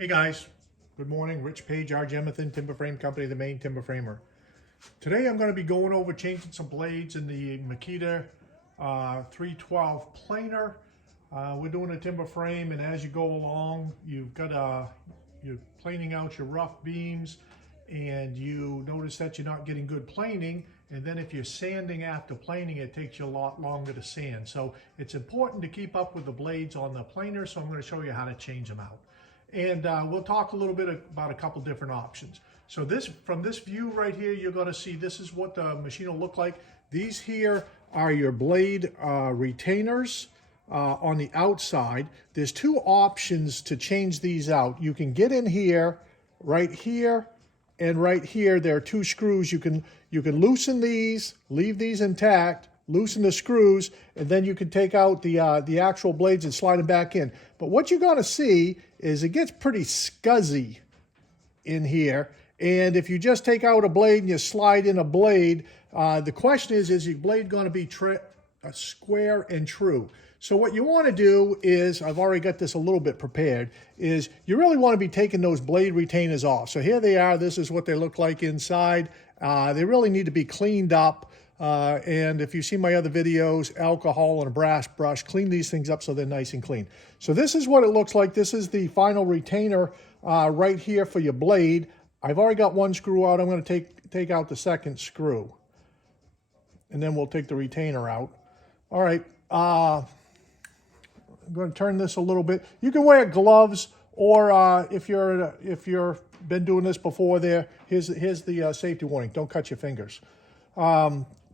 Hey guys, good morning. Rich Page, R. Jemison, Timber Frame Company, the main timber framer. Today I'm going to be going over changing some blades in the Makita 312 planer. We're doing a timber frame, and as you go along, you've got you're planing out your rough beams, and you notice that you're not getting good planing. And then if you're sanding after planing, it takes you a lot longer to sand. So it's important to keep up with the blades on the planer. So I'm going to show you how to change them out. And we'll talk a little bit about a couple different options. So from this view right here, you're going to see this is what the machine will look like. These here are your blade retainers on the outside. There's two options to change these out. You can get in here, and right here. There are two screws. You can loosen these, leave these intact, loosen the screws, and then you can take out the actual blades and slide them back in. But what you're going to see is it gets pretty scuzzy in here. And if you just take out a blade and you slide in a blade, the question is your blade going to be square and true? So what you want to do is, I've already got this a little bit prepared, is you really want to be taking those blade retainers off. So here they are. This is what they look like inside. They really need to be cleaned up. And if you see my other videos, alcohol and a brass brush, clean these things up so they're nice and clean. So this is what it looks like. This is the final retainer right here for your blade. I've already got one screw out. I'm going to take out the second screw. And then we'll take the retainer out. All right. I'm going to turn this a little bit. You can wear gloves, or if you're been doing this before, here's the safety warning. Don't cut your fingers.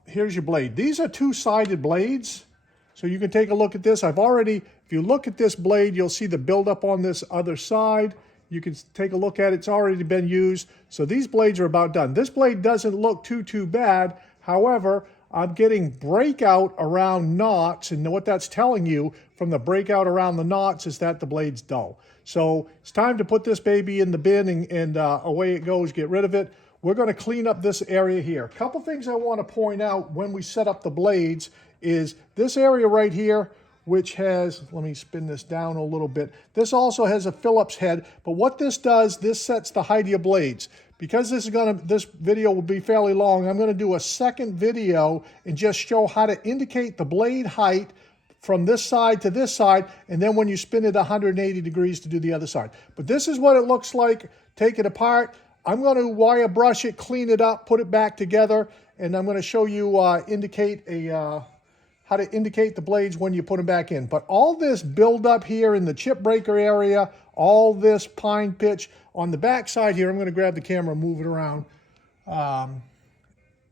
Here's your blade. These are two-sided blades, so you can take a look at this. If you look at this blade, you'll see the buildup on this other side. You can take a look at it. It's already been used. So these blades are about done. This blade doesn't look too bad. However, I'm getting breakout around knots, and what that's telling you from the breakout around the knots is that the blade's dull. So it's time to put this baby in the bin and away it goes. Get rid of it. We're going to clean up this area here. A couple things I want to point out when we set up the blades is this area right here, which has, let me spin this down a little bit. This also has a Phillips head, but what this does, this sets the height of your blades. Because this video will be fairly long, I'm going to do a second video and just show how to indicate the blade height from this side to this side, and then when you spin it 180 degrees to do the other side. But this is what it looks like. Take it apart. I'm going to wire brush it, clean it up, put it back together, and I'm going to show you how to indicate the blades when you put them back in. But all this buildup here in the chip breaker area, all this pine pitch on the back side here, I'm going to grab the camera and move it around.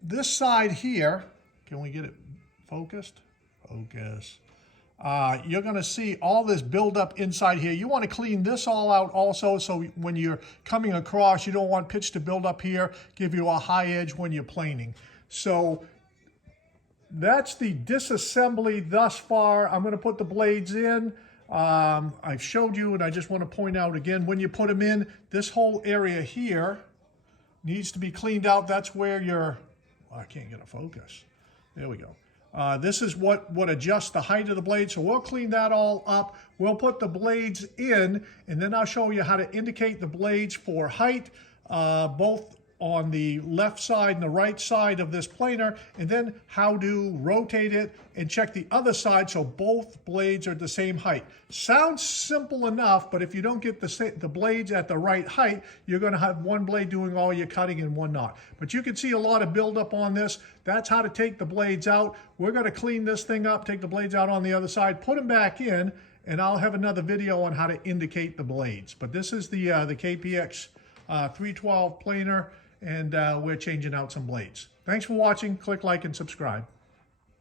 This side here, can we get it focused? Focus. You're going to see all this buildup inside here. You want to clean this all out also, so when you're coming across, you don't want pitch to build up here, give you a high edge when you're planing. So that's the disassembly thus far. I'm going to put the blades in. I've showed you, and I just want to point out again, when you put them in, this whole area here needs to be cleaned out. That's where I can't get a focus. There we go. This is what adjusts the height of the blade. So we'll clean that all up. We'll put the blades in, and then I'll show you how to indicate the blades for height, both on the left side and the right side of this planer, and then how to rotate it and check the other side so both blades are the same height. Sounds simple enough, but if you don't get the blades at the right height, you're going to have one blade doing all your cutting and one not. But you can see a lot of buildup on this. That's how to take the blades out. We're going to clean this thing up, take the blades out on the other side, put them back in, and I'll have another video on how to indicate the blades. But this is the KPX 312 planer, and we're changing out some blades. Thanks for watching. Click like and subscribe.